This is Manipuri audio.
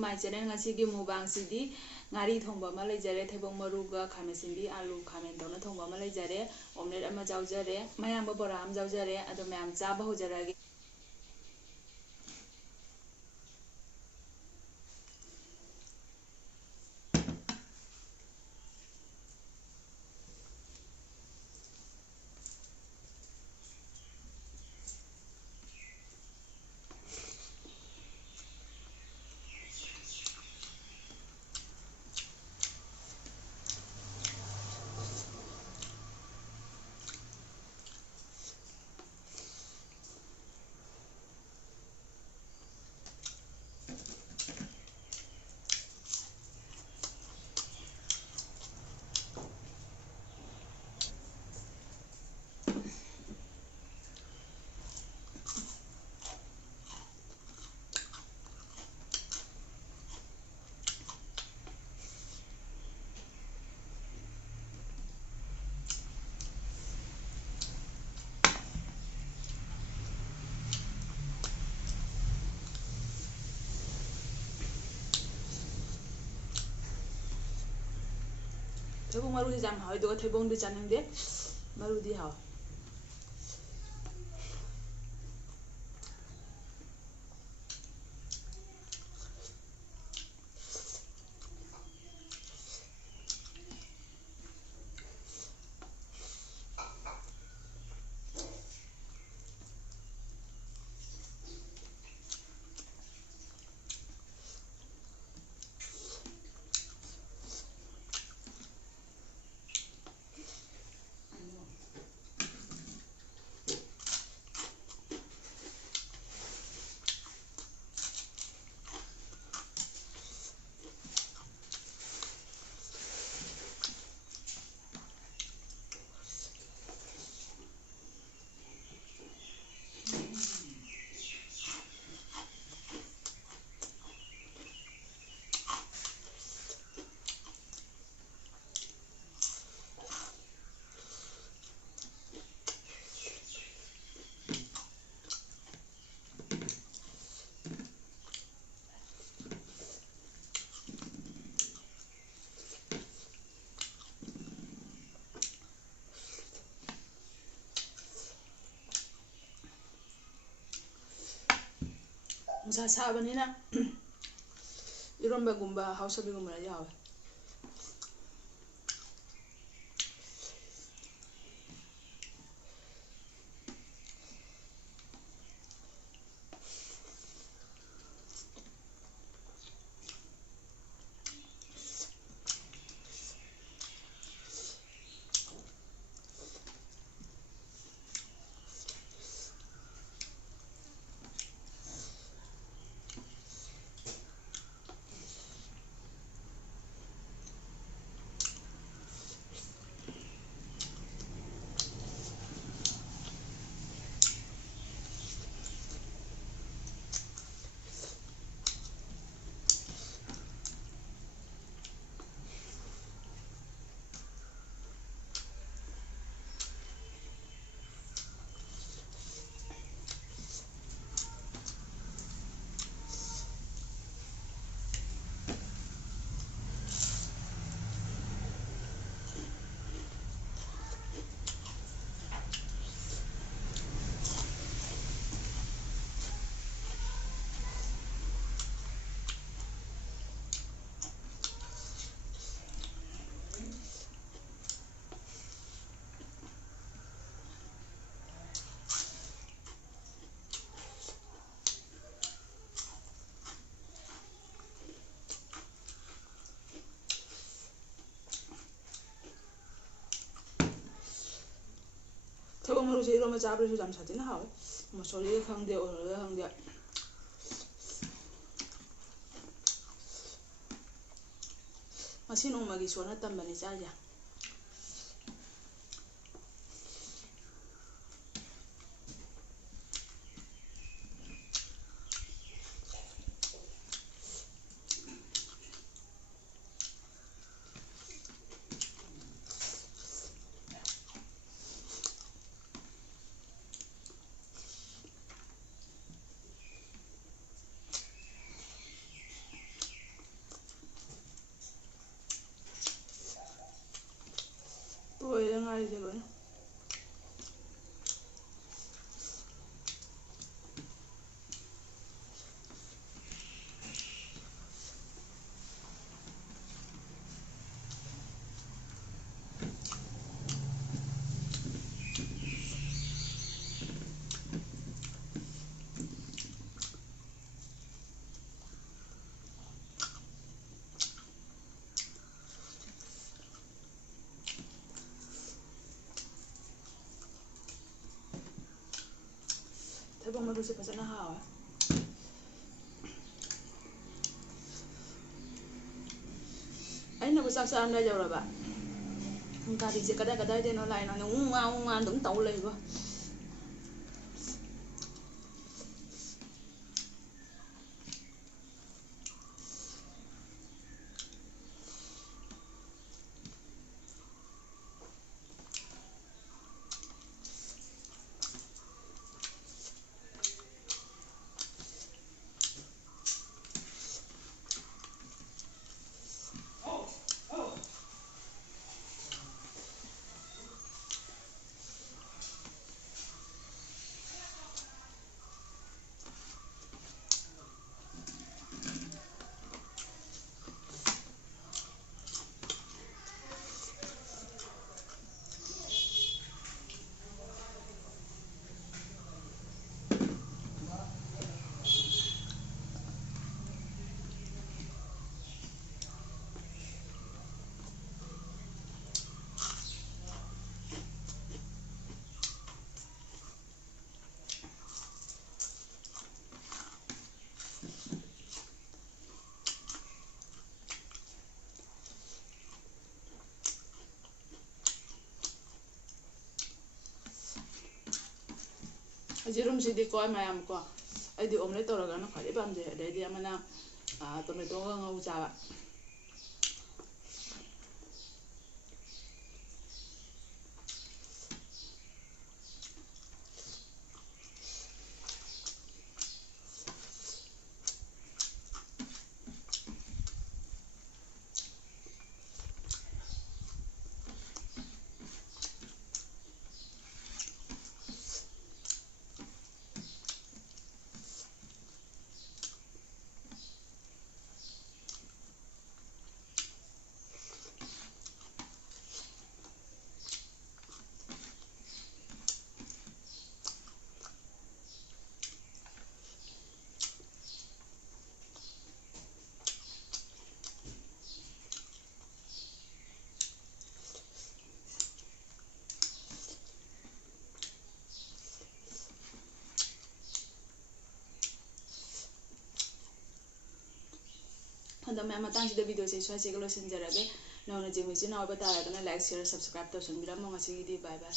my channel ngasi mubang sidi ngari thongba ma leijare thebong maruga khamesimbi alu khamen dona thongba ma leijare omelet ama jaujare mayam ba bora am jaujare ado mayam chaba hojarage thebong maru di jam hawi do thebong di chanang de maru di haw musa sabanina iromba gumba hausabi gumba yawe thebong maru se iromba chabri su jam satina hawe masoli khangde orga khangde masin omagi sona tambani chaja ꯊꯩꯕꯣꯡ ꯃꯔꯨꯁꯦ ꯐꯖꯅ ꯍꯥꯎꯋꯦ ꯑꯩꯅꯕꯨ ꯆꯥꯛ ꯆꯥꯔꯝꯗꯥꯏ ꯌꯧꯔꯕ ꯒꯥꯔꯤꯁꯦ ꯀꯗꯥꯏꯗꯩꯅꯣ ꯂꯥꯛꯏꯅꯣ ꯎ ꯉꯥ ꯑꯗꯨꯝ ꯇꯧ ꯂꯩꯕ ꯌꯦꯔꯨꯝꯁꯤꯗꯤꯀꯣ ꯃꯌꯥꯝꯀꯣ ꯑꯩꯗꯤ ꯑꯣꯝꯂꯦꯠ ꯇꯧꯔꯒꯅ ꯈ꯭ꯋꯥꯏꯗꯩ ꯄꯥꯝꯖꯩ ꯑꯗꯩꯗꯤ ꯑꯃꯅ ꯇꯣꯃꯦꯇꯣꯒ ꯉꯧ ꯆꯥꯕ ꯍꯟꯗꯛ ꯃꯌꯥꯝ ꯃꯇꯥꯡꯁꯤꯗ ꯚꯤꯗꯤꯑꯣꯁꯦ ꯁ꯭ꯋꯥꯏꯁꯤꯒ ꯂꯣꯏꯁꯤꯟꯖꯔꯒꯦ ꯅꯧꯅ ꯌꯦꯡꯕ ꯏꯆꯤꯟ ꯏꯅꯥꯎ ꯑꯣꯏꯕ ꯇꯥꯔꯒꯅ ꯂꯥꯏꯛ ꯁꯤꯌꯔ ꯁꯕꯁꯀ꯭ꯔꯥꯏꯕ ꯇꯧꯁꯟꯕꯤꯔꯝꯃꯣ ꯉꯁꯤꯒꯤꯗꯤ ꯕꯥꯏ ꯕꯥꯏ